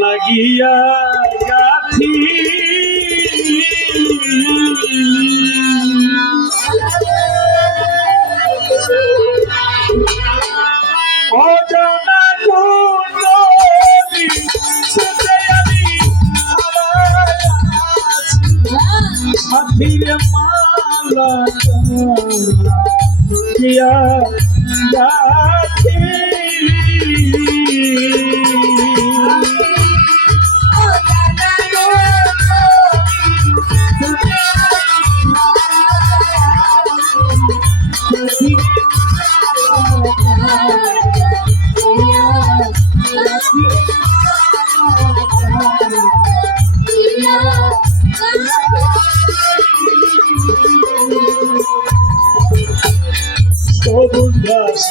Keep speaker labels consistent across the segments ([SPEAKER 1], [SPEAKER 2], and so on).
[SPEAKER 1] লাগিয়া গাথি অজানা কুণ্ডলী সুতে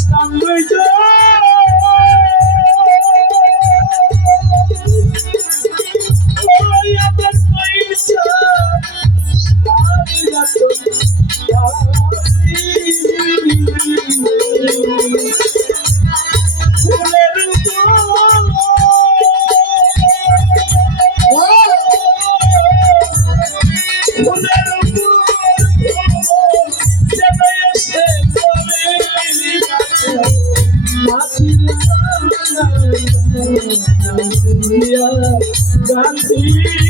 [SPEAKER 1] সবুজ গাছে গান্ধী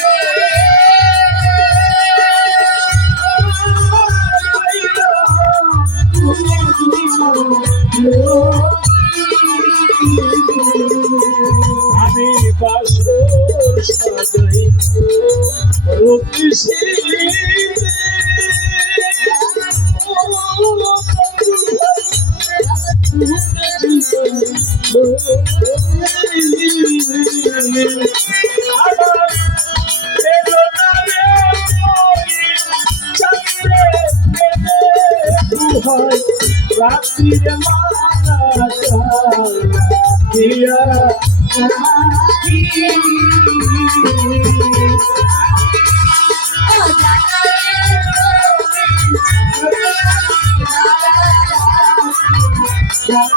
[SPEAKER 1] রোদ মালা আমার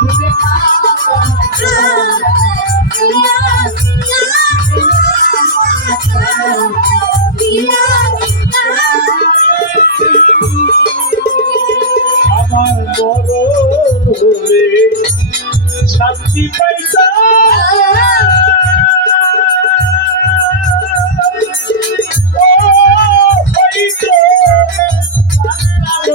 [SPEAKER 1] বড় হলে শান্তি পাইতা। ও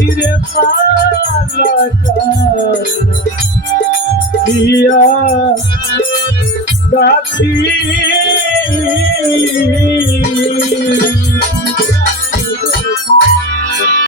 [SPEAKER 1] ওরে দিয়া গাছি